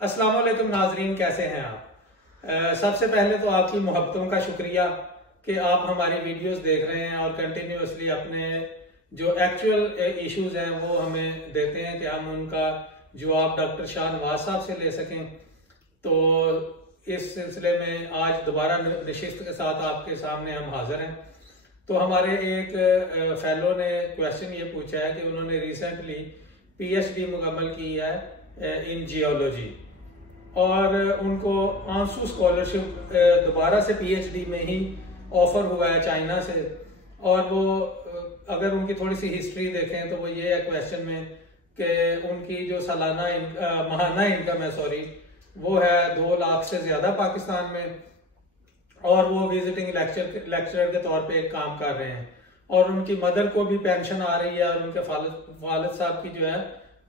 अस्सलाम वालेकुम नाजरीन, कैसे हैं आप? सबसे पहले तो आपकी मोहब्बतों का शुक्रिया कि आप हमारी वीडियोस देख रहे हैं और कंटिन्यूअसली अपने जो एक्चुअल इश्यूज हैं वो हमें देते हैं कि हम उनका जवाब डॉक्टर शाह नवाज साहब से ले सकें। तो इस सिलसिले में आज दोबारा नशिस्त के साथ आपके सामने हम हाजिर हैं। तो हमारे एक फेलो ने क्वेश्चन ये पूछा है कि उन्होंने रिसेंटली पीएचडी मुकम्मल की है इन जियोलॉजी और उनको आंसू स्कॉलरशिप दोबारा से पीएचडी में ही ऑफर हुआ है चाइना से। और वो अगर उनकी थोड़ी सी हिस्ट्री देखें तो वो ये है क्वेश्चन में कि उनकी जो सालाना महाना इनकम है वो है 2 लाख से ज्यादा पाकिस्तान में, और वो विजिटिंग लेक्चरर के तौर पे एक काम कर रहे हैं और उनकी मदर को भी पेंशन आ रही है और उनके वालिद साहब की जो है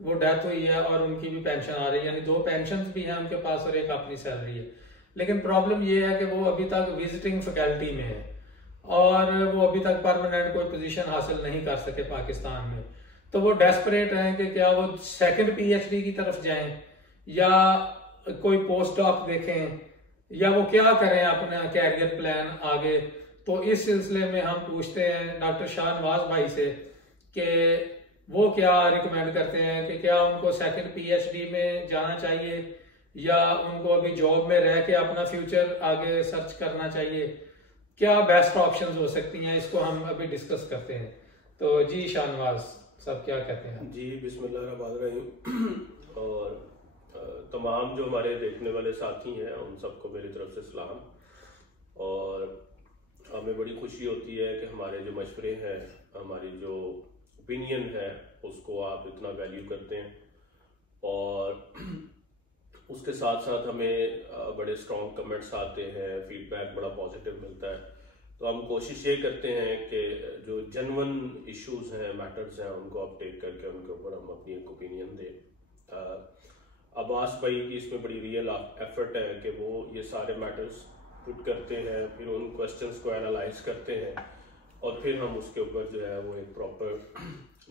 वो डेथ हुई है और उनकी भी पेंशन आ रही है, यानी 2 पेंशन भी हैं उनके पास और एक अपनी सैलरी है। लेकिन प्रॉब्लम ये है कि वो अभी तक विजिटिंग फैकल्टी में है और वो अभी तक परमानेंट कोई पोजीशन हासिल नहीं कर सके पाकिस्तान में। तो वो डेस्परेट हैं कि क्या वो सेकंड पीएचडी की तरफ जाएं या कोई पोस्ट डॉक देखें या वो क्या करें अपना कैरियर प्लान आगे। तो इस सिलसिले में हम पूछते हैं डॉक्टर शाह नवाज भाई से कि वो क्या रिकमेंड करते हैं कि क्या उनको सेकंड पीएचडी में जाना चाहिए या उनको अभी जॉब में रह के अपना फ्यूचर आगे सर्च करना चाहिए, क्या बेस्ट ऑप्शंस हो सकती हैं, इसको हम अभी डिस्कस करते हैं। तो जी शाहनवाज साहब क्या कहते हैं? जी बिस्मिल्लाहिर्रहमानिर्रहीम। और तमाम जो हमारे देखने वाले साथी हैं उन सबको मेरी तरफ से सलाम। और हमें बड़ी खुशी होती है कि हमारे जो मशवरे हैं, हमारी जो ओपिनियन है उसको आप इतना वैल्यू करते हैं और उसके साथ साथ हमें बड़े स्ट्रॉन्ग कमेंट्स आते हैं, फीडबैक बड़ा पॉजिटिव मिलता है। तो हम कोशिश ये करते हैं कि जो जेन्युइन इश्यूज हैं, मैटर्स हैं, उनको आप टेक करके उनके ऊपर हम अपनी एक ओपिनियन दें। अब्बास भाई की इसमें बड़ी रियल एफर्ट है कि वो ये सारे मैटर्स पुट करते हैं, फिर उन क्वेश्चंस को एनालाइज करते हैं और फिर हम उसके ऊपर जो है वो एक प्रॉपर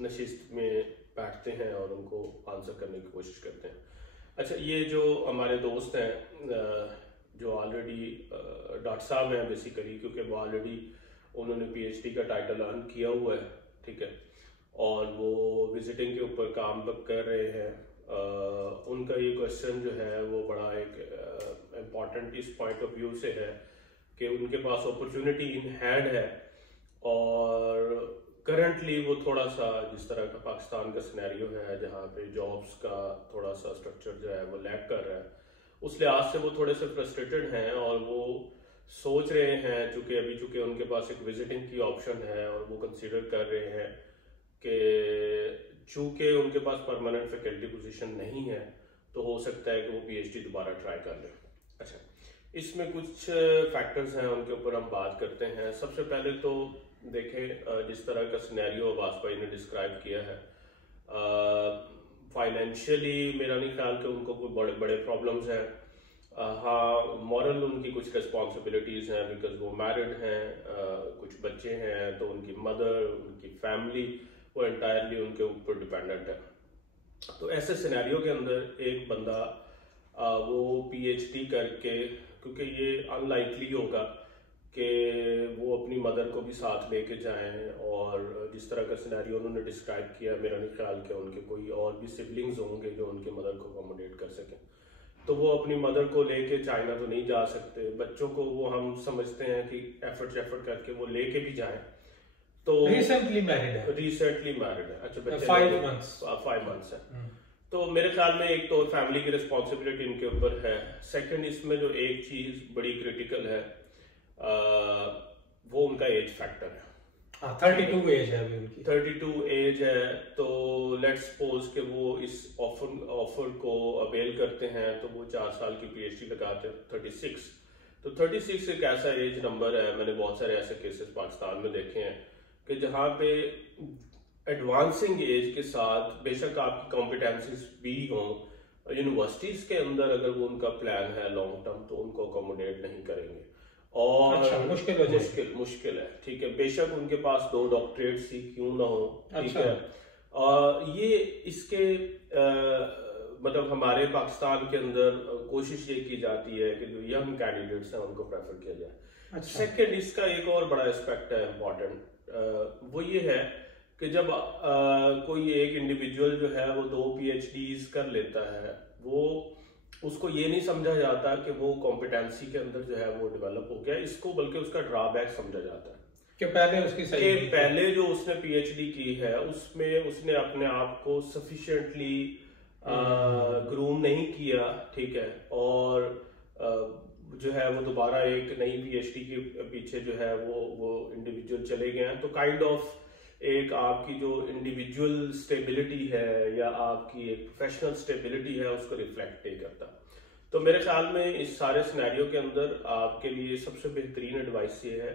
नशिस्त में बैठते हैं और उनको आंसर करने की कोशिश करते हैं। अच्छा, ये जो हमारे दोस्त हैं जो ऑलरेडी डॉक्टर साहब हैं बेसिकली, क्योंकि वो ऑलरेडी उन्होंने पीएचडी का टाइटल अर्न किया हुआ है, ठीक है, और वो विजिटिंग के ऊपर काम कर रहे हैं। उनका ये क्वेश्चन जो है वो बड़ा एक इम्पॉर्टेंट इस पॉइंट ऑफ व्यू से है कि उनके पास अपॉर्चुनिटी इन हैंड है और करंटली वो थोड़ा सा जिस तरह का पाकिस्तान का सिनेरियो है जहाँ पे जॉब्स का थोड़ा सा स्ट्रक्चर जो है वो लैक कर रहा है, उस लिहाज से वो थोड़े से फ्रस्ट्रेटेड हैं और वो सोच रहे हैं, चूंकि उनके पास एक विजिटिंग की ऑप्शन है और वो कंसीडर कर रहे हैं कि चूंकि उनके पास परमानेंट फैकल्टी पोजीशन नहीं है तो हो सकता है कि वो पीएचडी दोबारा ट्राई कर लें। अच्छा, इसमें कुछ फैक्टर्स हैं, उनके ऊपर हम बात करते हैं। सबसे पहले तो देखें जिस तरह का सिनेरियो अब्बास भाई ने डिस्क्राइब किया है, फाइनेंशियली मेरा नहीं ख्याल कि उनको कोई बड़े बड़े प्रॉब्लम्स हैं। हाँ, मॉरल उनकी कुछ रिस्पॉन्सिबिलिटीज़ हैं बिकॉज वो मैरिड हैं, कुछ बच्चे हैं, तो उनकी मदर, उनकी फैमिली वो एंटायरली उनके ऊपर डिपेंडेंट है। तो ऐसे सिनेरियो के अंदर एक बंदा वो पीएचडी करके, क्योंकि ये अनलाइकली होगा कि वो अपनी मदर को भी साथ लेके जाएं, और जिस तरह का सिनेरियो उन्होंने डिस्क्राइब किया मेरा नहीं ख्याल कि उनके कोई और भी सिबलिंग्स होंगे जो उनकी मदर को अकोमोडेट कर सकें। तो वो अपनी मदर को लेके चाइना तो नहीं जा सकते, बच्चों को वो हम समझते हैं कि एफर्ट करके वो लेके भी जाएं। तो रिसेंटली मैरिड है। अच्छा, बच्चे 5 मंथ्स है। तो मेरे ख्याल में एक तो फैमिली की रिस्पॉन्सिबिलिटी इनके ऊपर है। सेकंड, इसमें जो एक चीज बड़ी क्रिटिकल है वो उनका एज फैक्टर है। 32 एज है अभी उनकी। 32 एज है, तो लेट्स सपोज कि वो इस ऑफर को अवेल करते हैं तो वो 4 साल की पीएचडी लगाते हैं 36। तो 36 एक ऐसा एज नंबर है, मैंने बहुत सारे ऐसे केसेस पाकिस्तान में देखे हैं कि जहाँ पे एडवांसिंग एज के साथ बेशक आपकी कॉम्पिटेंसीज भी हों, यूनिवर्सिटीज के अंदर अगर वो उनका प्लान है लॉन्ग टर्म तो उनको अकोमोडेट नहीं करेंगे और अच्छा, मुश्किल है, ठीक है। बेशक उनके पास 2 डॉक्टरेट्स ही क्यों ना हो, ठीक अच्छा। है। ये इसके मतलब हमारे पाकिस्तान के अंदर कोशिश ये की जाती है कि जो यंग कैंडिडेट्स हैं उनको प्रेफर किया जाए। अच्छा। सेकंड, इसका एक और बड़ा एस्पेक्ट है इम्पोर्टेंट, वो ये है कि जब कोई एक इंडिविजुअल जो है वो 2 PhDs कर लेता है, वो उसको ये नहीं समझा जाता कि वो कॉम्पिटेंसी के अंदर जो है वो डेवलप हो गया, इसको बल्कि उसका ड्रॉबैक समझा जाता है कि पहले उसकी सही कि पहले जो उसने PhD की है उसमें उसने अपने आप को सफिशिएंटली ग्रूम नहीं किया, ठीक है, और जो है वो दोबारा एक नई PhD के पीछे जो है वो इंडिविजुअल चले गए हैं। तो काइंड ऑफ एक आपकी जो इंडिविजुअल स्टेबिलिटी है या आपकी एक प्रोफेशनल स्टेबिलिटी है उसको रिफ्लेक्ट नहीं करता। तो मेरे ख्याल में इस सारे सिनेरियो के अंदर आपके लिए सबसे बेहतरीन एडवाइस ये है,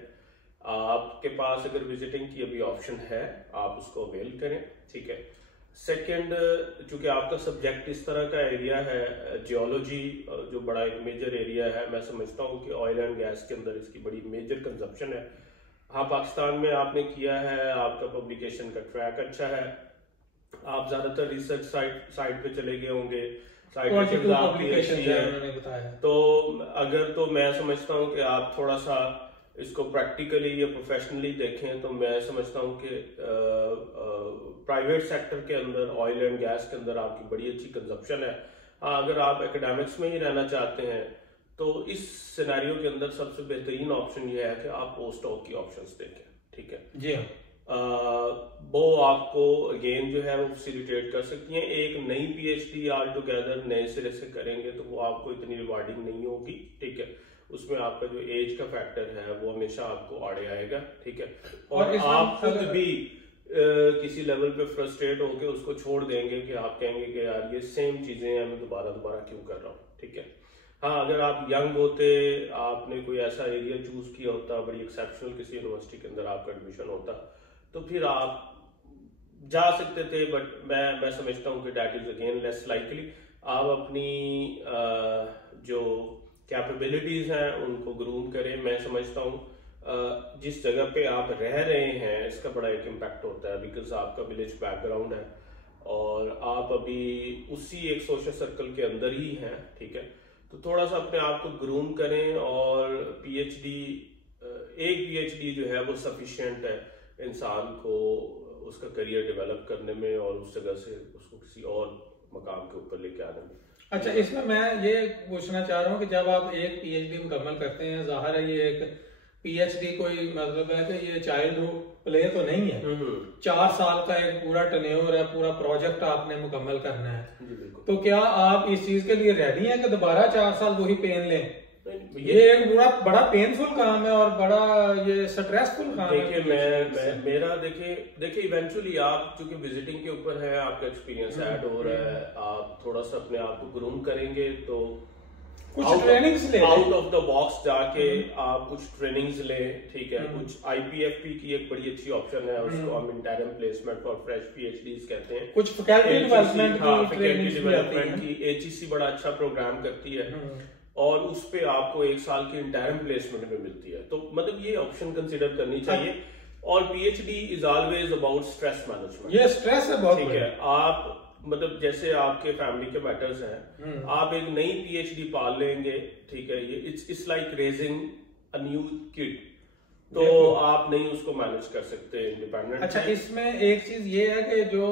आपके पास अगर विजिटिंग की अभी ऑप्शन है आप उसको अवेल करें, ठीक है। सेकंड, चूंकि आपका सब्जेक्ट इस तरह का एरिया है, जियोलॉजी जो बड़ा एक मेजर एरिया है, मैं समझता हूँ कि ऑयल एंड गैस के अंदर इसकी बड़ी मेजर कंजप्शन है। हाँ, पाकिस्तान में आपने किया है, आपका पब्लिकेशन का ट्रैक अच्छा है, आप ज्यादातर रिसर्च साइट पे चले गए होंगे, तो अगर तो मैं समझता हूँ कि आप थोड़ा सा इसको प्रैक्टिकली या प्रोफेशनली देखें तो मैं समझता हूँ कि प्राइवेट सेक्टर के अंदर ऑयल एंड गैस के अंदर आपकी बड़ी अच्छी कंजप्शन है। हाँ, अगर आप एकेडमिक्स में ही रहना चाहते हैं तो इस सिनेरियो के अंदर सबसे बेहतरीन ऑप्शन ये है कि आप पोस्ट डॉक की ऑप्शंस देखें, ठीक है जी। वो आपको अगेन जो है वो फैसिलिटेट कर सकती हैं। एक नई PhD ऑल टुगेदर नए सिरे से करेंगे तो वो आपको इतनी रिवार्डिंग नहीं होगी, ठीक है, उसमें आपका जो एज का फैक्टर है वो हमेशा आपको आड़े आएगा, ठीक है, और आप खुद भी किसी लेवल पे फ्रस्ट्रेट होकर उसको छोड़ देंगे कि आप कहेंगे कि यार ये सेम चीजें हैं, मैं दोबारा क्यों कर रहा हूँ, ठीक है। हाँ, अगर आप यंग होते, आपने कोई ऐसा एरिया चूज किया होता, बड़ी एक्सेप्शनल किसी यूनिवर्सिटी के अंदर आपका एडमिशन होता, तो फिर आप जा सकते थे, बट मैं समझता हूँ कि that is again less likely. आप अपनी जो कैपेबिलिटीज हैं उनको ग्रूम करें। मैं समझता हूँ जिस जगह पे आप रह रहे हैं इसका बड़ा एक इम्पैक्ट होता है, बिकॉज आपका विलेज बैकग्राउंड है और आप अभी उसी एक सोशल सर्कल के अंदर ही हैं, ठीक है, तो थोड़ा सा अपने आप को ग्रूम करें। और एक PhD जो है वो सफिशिएंट है इंसान को उसका करियर डेवलप करने में और उस जगह से उसको किसी और मकाम के ऊपर लेके आने में। अच्छा, इसमें मैं ये पूछना चाह रहा हूँ कि जब आप एक PhD मुकम्मल करते हैं, जाहिर है ये एक PhD कोई मतलब है कि ये चाइल्डहुड प्ले तो नहीं है, 4 साल का एक पूरा टर्न्योर है, पूरा प्रोजेक्ट आपने मुकम्मल करना है, तो क्या आप इस चीज के लिए रेडी हैं कि दोबारा 4 साल वही पेन लें? ये एक बड़ा पेनफुल काम है और बड़ा ये स्ट्रेसफुल काम है। मेरा देखिए इवेंचुअली आप चूंकि विजिटिंग के ऊपर है, आपका एक्सपीरियंस ऐड हो रहा है, आप थोड़ा सा अपने आप को ग्रूम करेंगे तो कुछ ट्रेनिंग्स ले, आउट ऑफ द बॉक्स जाके आप कुछ ट्रेनिंग्स ले, ठीक है, कुछ IPFP की एक बड़ी अच्छी ऑप्शन है, उसको हम interim placement for fresh PhDs कहते हैं, कुछ फैकल्टी डेवलपमेंट की HEC बड़ा अच्छा प्रोग्राम करती है और उस पे आपको 1 साल की इंटरम प्लेसमेंट में मिलती है, तो मतलब ये ऑप्शन कंसिडर करनी चाहिए। और PhD is always about stress management, ये स्ट्रेस है बहुत, ठीक है, आप मतलब जैसे आपके फैमिली के मैटर्स हैं, आप एक नई PhD पाल लेंगे, ठीक है, ये it's like raising a new kid, तो आप नहीं उसको मैनेज कर सकते इंडिपेंडेंट। अच्छा, इसमें एक चीज ये है कि जो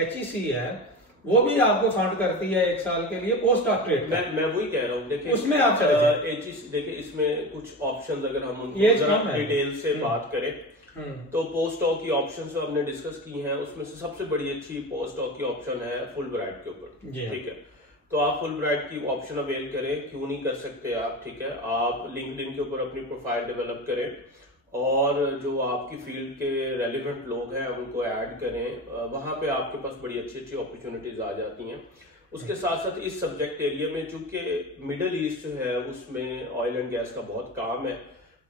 HEC है वो भी आपको फंड करती है 1 साल के लिए पोस्ट डॉक्टरेट। मैं वही कह रहा हूँ, देखिए उसमें आप चले जाइए। HEC देखिए इसमें कुछ ऑप्शंस अगर हम उनको डिटेल से बात करें तो पोस्ट डॉक की ऑप्शन जो हमने डिस्कस की हैं उसमें से सबसे बड़ी अच्छी पोस्ट डॉक की ऑप्शन है फुल ब्राइट के ऊपर, ठीक है, तो आप फुल ब्राइट की ऑप्शन अवेल करें, क्यों नहीं कर सकते आप, ठीक है, आप लिंक्डइन के ऊपर अपनी प्रोफाइल डेवलप करें और जो आपकी फील्ड के रेलिवेंट लोग हैं उनको ऐड करें, वहां पे आपके पास बड़ी अच्छी अपॉर्चुनिटीज आ जाती हैं। उसके साथ साथ इस सब्जेक्ट एरिया में चूंकि मिडल ईस्ट जो है उसमें ऑयल एंड गैस का बहुत काम है,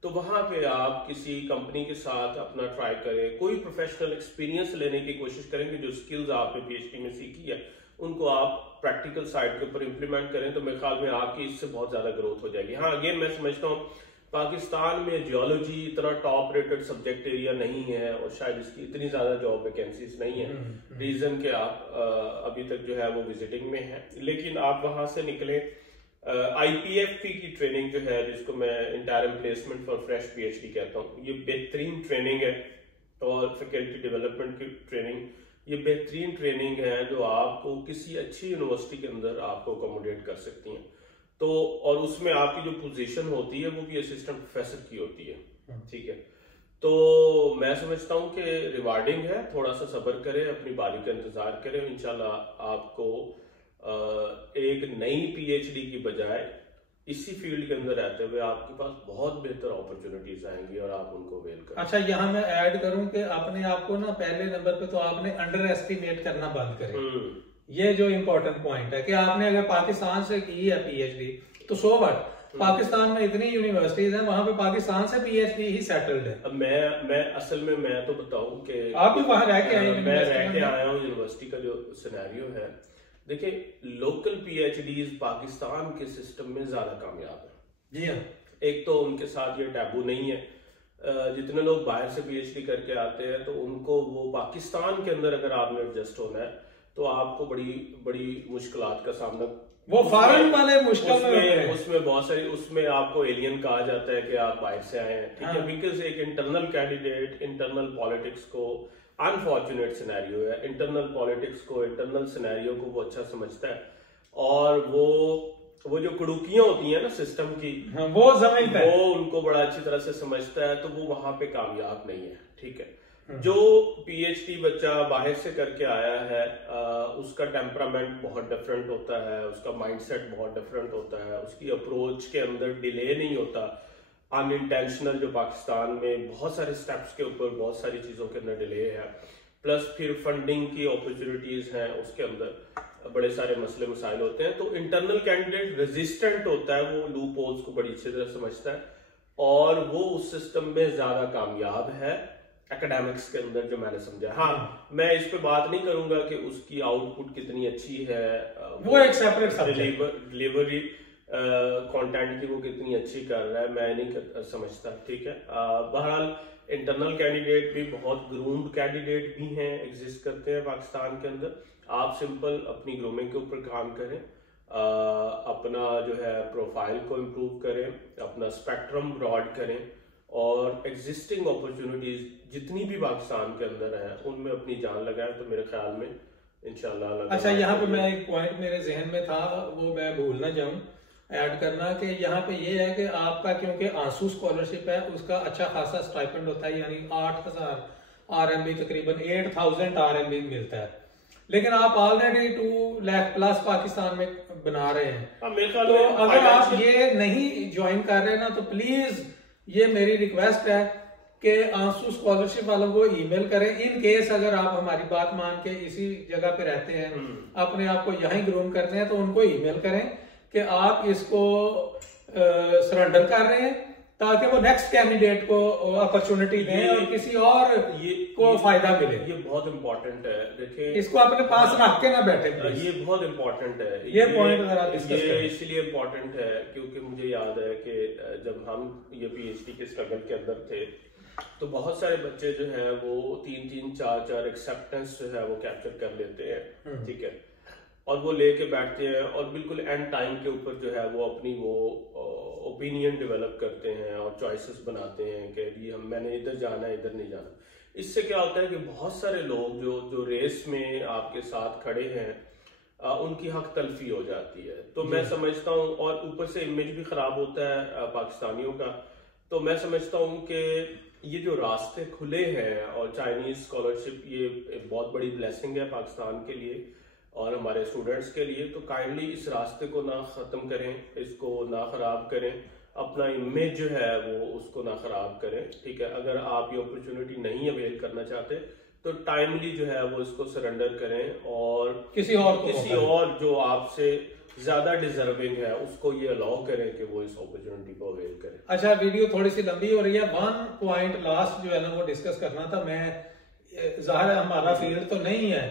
तो वहां पे आप किसी कंपनी के साथ अपना ट्राई करें, कोई प्रोफेशनल एक्सपीरियंस लेने की कोशिश करेंगे, जो स्किल्स आपने PhD में सीखी है उनको आप प्रैक्टिकल साइड के ऊपर इम्प्लीमेंट करें, तो मेरे ख्याल में आपकी इससे बहुत ज्यादा ग्रोथ हो जाएगी। हाँ, अगेन मैं समझता हूँ पाकिस्तान में जियोलॉजी इतना टॉप रेटेड सब्जेक्ट एरिया नहीं है और शायद इसकी इतनी ज्यादा जॉब वैकेंसीज नहीं है। रीजन के आप अभी तक जो है वो विजिटिंग में है, लेकिन आप वहां से निकले। IPFP की ट्रेनिंग जो है, जिसको मैं interim placement for fresh PhD कहता हूँ, ये बेहतरीन ट्रेनिंग है। और फैकल्टी डेवलपमेंट की ट्रेनिंग, ये बेहतरीन ट्रेनिंग है जो आपको किसी अच्छी यूनिवर्सिटी के अंदर आपको अकोमोडेट कर सकती हैं। तो और उसमें आपकी जो पोजीशन होती है वो भी असिस्टेंट प्रोफेसर की होती है, ठीक है। तो मैं समझता हूँ कि रिवार्डिंग है, थोड़ा सा सब्र करें, अपनी बारी का इंतजार करें। इंशाल्लाह आपको एक नई PhD की बजाय इसी फील्ड के अंदर रहते हुए आपके पास बहुत बेहतर अपॉर्चुनिटीज आएंगी और आप उनको अवेल करें। अच्छा, यहाँ मैं ऐड करूं कि अपने आप को ना पहले नंबर पे तो आपने अंडर एस्टिमेट करना बंद करें। ये जो इम्पोर्टेंट पॉइंट है कि आपने अगर पाकिस्तान से की है PhD तो सो व्हाट, पाकिस्तान में इतनी यूनिवर्सिटीज हैं, वहां पे पाकिस्तान से PhD ही सेटल्ड है। अब मैं असल में मैं तो बताऊं कि आप भी वहां रह के आए, मैं रह के आया हूँ। यूनिवर्सिटी का जो सिनेरियो है, देखिए लोकल PhDs पाकिस्तान के सिस्टम में ज्यादा कामयाब है। जी हाँ, एक तो उनके साथ ये टैबू नहीं है, जितने लोग बाहर से PhD करके आते हैं तो उनको वो पाकिस्तान के अंदर अगर आपने एडजस्ट होना है तो आपको बड़ी बड़ी मुश्किलात का सामना, वो फॉरेन वाले मुश्किल उसमें बहुत सारी, उसमें आपको एलियन कहा जाता है कि आप बाहर से आए हैं, ठीक है। बिकॉज एक इंटरनल कैंडिडेट इंटरनल पॉलिटिक्स को, अनफॉर्चुनेट सिनेरियो है, इंटरनल पॉलिटिक्स को, इंटरनल सिनेरियो को वो अच्छा समझता है और वो जो कुड़ुकियां होती हैं ना सिस्टम की, वो समझता है, वो उनको बड़ा अच्छी तरह से समझता है, तो वो वहां पे कामयाब नहीं है, ठीक है। जो PhD बच्चा बाहर से करके आया है उसका टेम्परामेंट बहुत डिफरेंट होता है, उसका माइंडसेट बहुत डिफरेंट होता है, उसकी अप्रोच के अंदर डिले नहीं होता अनइंटेंशनल, जो पाकिस्तान में बहुत सारे स्टेप्स के ऊपर बहुत सारी चीजों के अंदर डिले है, प्लस फिर फंडिंग की अपॉर्चुनिटीज हैं, उसके अंदर बड़े सारे मसले मसाइल होते हैं। तो इंटरनल कैंडिडेट रेजिस्टेंट होता है, वो लूप होल्स को बड़ी अच्छी तरह समझता है और वो उस सिस्टम में ज्यादा कामयाब है एकेडमिक्स के अंदर, जो मैंने समझा। हाँ, मैं इस पे बात नहीं करूंगा कि उसकी आउटपुट कितनी अच्छी है, वो एक सेपरेट सब्जेक्ट, डिलीवरी कंटेंट की वो कितनी अच्छी कर रहा है, मैं नहीं समझता, ठीक है। बहरहाल इंटरनल कैंडिडेट भी, बहुत ग्रूम्ड कैंडिडेट भी हैं, एग्जिस्ट करते हैं पाकिस्तान के अंदर। आप सिंपल अपनी ग्रूमिंग के ऊपर काम करें, अपना जो है प्रोफाइल को इम्प्रूव करें, अपना स्पेक्ट्रम ब्रॉड करें और एग्जिस्टिंग अपॉर्चुनिटीज जितनी भी पाकिस्तान के अंदर है उनमें अपनी जान लगाएं, तो मेरे ख्याल में इंशाल्लाह। अच्छा, यहाँ पे मैं एक पॉइंट मेरे जहन में था, वो मैं भूल ना जाऊं ऐड करना, कि यहाँ पे ये है कि आपका क्योंकि आंसू स्कॉलरशिप है, उसका अच्छा खासा स्टाइपेंड होता है, यानी 8000 RMB, तकरीबन 8000 RMB मिलता है, लेकिन आप ऑलरेडी 2 लाख प्लस पाकिस्तान में बना रहे हैं। तो अगर आप ये नहीं ज्वाइन कर रहे ना, तो प्लीज ये मेरी रिक्वेस्ट है कि आंसू स्कॉलरशिप वालों को ईमेल करें। इन केस अगर आप हमारी बात मान के इसी जगह पे रहते हैं, अपने आप को यहीं ग्रूम करते हैं, तो उनको ईमेल करें कि आप इसको सरेंडर कर रहे हैं, ताकि वो नेक्स्ट कैंडिडेट को अपॉर्चुनिटी दें और किसी और को फायदा मिले। ये बहुत इंपॉर्टेंट है, देखिए इसको अपने पास रख के ना बैठे। ये बहुत इंपॉर्टेंट है, ये पॉइंट जरा डिस्कस करें। ये इसलिए इंपॉर्टेंट है क्योंकि मुझे याद है कि जब हम ये PhD के स्ट्रगल के अंदर थे तो बहुत सारे बच्चे जो है वो 3-3, 4-4 एक्सेप्टेंस जो है वो कैप्चर कर लेते हैं, ठीक है, और वो लेके बैठते हैं और बिल्कुल एंड टाइम के ऊपर जो है वो अपनी वो ओपिनियन डेवलप करते हैं और चॉइसेस बनाते हैं कि जी मैंने इधर जाना है, इधर नहीं जाना। इससे क्या होता है कि बहुत सारे लोग जो रेस में आपके साथ खड़े हैं उनकी हक तलफी हो जाती है। तो मैं समझता हूँ, और ऊपर से इमेज भी खराब होता है पाकिस्तानियों का। तो मैं समझता हूँ कि ये जो रास्ते खुले हैं और चाइनीज स्कॉलरशिप, ये एक बहुत बड़ी ब्लेसिंग है पाकिस्तान के लिए और हमारे स्टूडेंट्स के लिए। तो काइंडली इस रास्ते को ना खत्म करें, इसको ना खराब करें, अपना इमेज जो है वो उसको ना खराब करें, ठीक है। अगर आप ये अपॉर्चुनिटी नहीं अवेल करना चाहते तो टाइमली जो है वो इसको सरेंडर करें और किसी और जो आपसे ज्यादा डिजर्विंग है उसको ये अलाउ करें कि वो इस अपॉर्चुनिटी को अवेल करें। अच्छा, वीडियो थोड़ी सी लंबी हो रही है, 1 पॉइंट लास्ट जो है ना वो डिस्कस करना था। मैं जाहिर है हमारा फील्ड तो नहीं है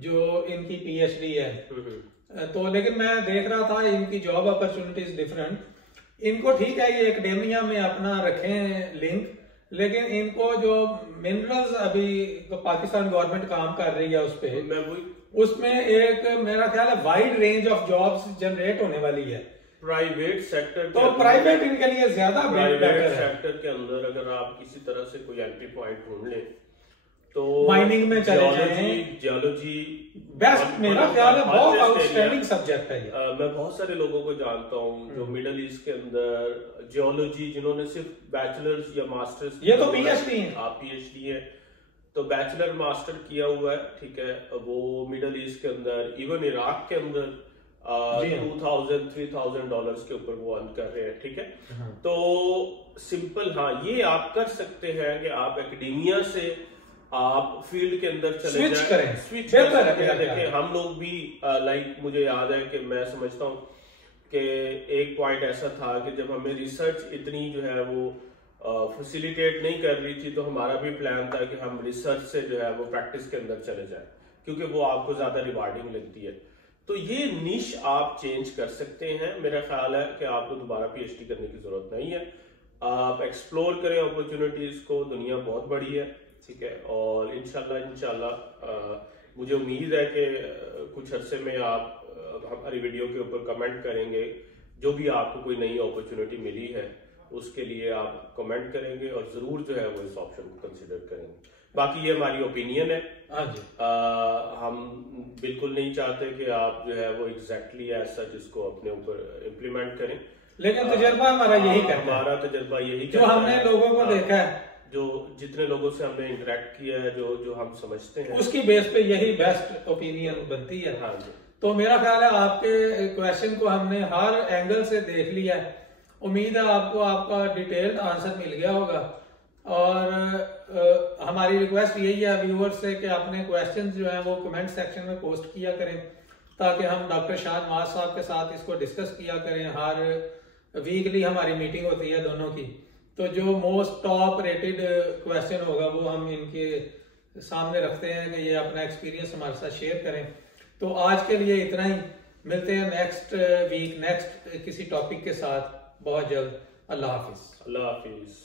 जो इनकी PhD है, तो लेकिन मैं देख रहा था इनकी जॉब अपॉर्चुनिटीज डिफरेंट। इनको ठीक है ये एकेडेमिया में अपना रखें लिंक, लेकिन इनको जो मिनरल्स अभी तो पाकिस्तान गवर्नमेंट काम कर रही है उस पे, उसमें एक मेरा ख्याल है wide range of jobs generate होने वाली है प्राइवेट सेक्टर। तो प्राइवेट इनके लिए ज्यादा प्राइवेट सेक्टर के अंदर अगर आप किसी तरह से कोई एंट्री पॉइंट ढूंढ लें तो माइनिंग में चले जाएं, जियोलॉजी बेस्ट मेरा ख्याल है, बहुत आउटस्टैंडिंग सब्जेक्ट है ये। मैं बहुत सारे लोगों को जानता हूँ जो मिडिल ईस्ट के अंदर जियोलॉजी, जिन्होंने सिर्फ बैचलर्स या मास्टर्स, ये तो पीएचडी है, आप पीएचडी है तो बैचलर मास्टर किया हुआ है, ठीक है, वो मिडिल ईस्ट के अंदर इवन इराक के अंदर $2,000-3,000 के ऊपर वो अर्न कर रहे हैं, ठीक है। तो सिंपल, हाँ ये आप कर सकते हैं कि आप एकेडेमिया से आप फील्ड के अंदर चले जाएं, स्विच करें। देखिए हम लोग भी लाइक मुझे याद है कि मैं समझता हूँ कि एक पॉइंट ऐसा था कि जब हमें रिसर्च इतनी जो है वो फैसिलिटेट नहीं कर रही थी तो हमारा भी प्लान था कि हम रिसर्च से जो है वो प्रैक्टिस के अंदर चले जाएं, क्योंकि वो आपको ज्यादा रिवार्डिंग लगती है। तो ये निश आप चेंज कर सकते हैं। मेरा ख्याल है कि आपको दोबारा पीएचडी करने की जरूरत नहीं है, आप एक्सप्लोर करें अपॉर्चुनिटीज को, दुनिया बहुत बड़ी है, ठीक है। और इंशाल्लाह मुझे उम्मीद है कि कुछ अरसे में आप हमारी वीडियो के ऊपर कमेंट करेंगे, जो भी आपको कोई नई अपॉर्चुनिटी मिली है उसके लिए आप कमेंट करेंगे और जरूर जो है वो इस ऑप्शन को कंसिडर करेंगे। बाकी ये हमारी ओपिनियन है, हम बिल्कुल नहीं चाहते कि आप जो है वो एग्जैक्टली ऐसा जिसको अपने ऊपर इम्प्लीमेंट करें, लेकिन तजर्बा हमारा यही कहता है, हमारा तजर्बा यही जो हमने लोगों को देखा है, जो जितने लोगों से हमने इंटरेक्ट किया है, जो हम समझते हैं, उसकी बेस पे यही बेस्ट ओपिनियन बनती है। हाँ जी। तो मेरा ख्याल है आपके क्वेश्चन को हमने हर एंगल से देख लिया है, उम्मीद है आपको आपका डिटेल्ड आंसर मिल गया होगा। और हमारी रिक्वेस्ट यही है व्यूअर्स से कि अपने क्वेश्चंस जो हैं वो कमेंट सेक्शन में पोस्ट किया करें, ताकि हम डॉक्टर शाह नवाज साहब के साथ इसको डिस्कस किया करें। हर वीकली हमारी मीटिंग होती है दोनों की, तो जो मोस्ट टॉप रेटेड क्वेश्चन होगा वो हम इनके सामने रखते हैं कि ये अपना एक्सपीरियंस हमारे साथ शेयर करें। तो आज के लिए इतना ही, मिलते हैं नेक्स्ट वीक नेक्स्ट किसी टॉपिक के साथ बहुत जल्द। अल्लाह हाफिज। अल्लाह हाफिज।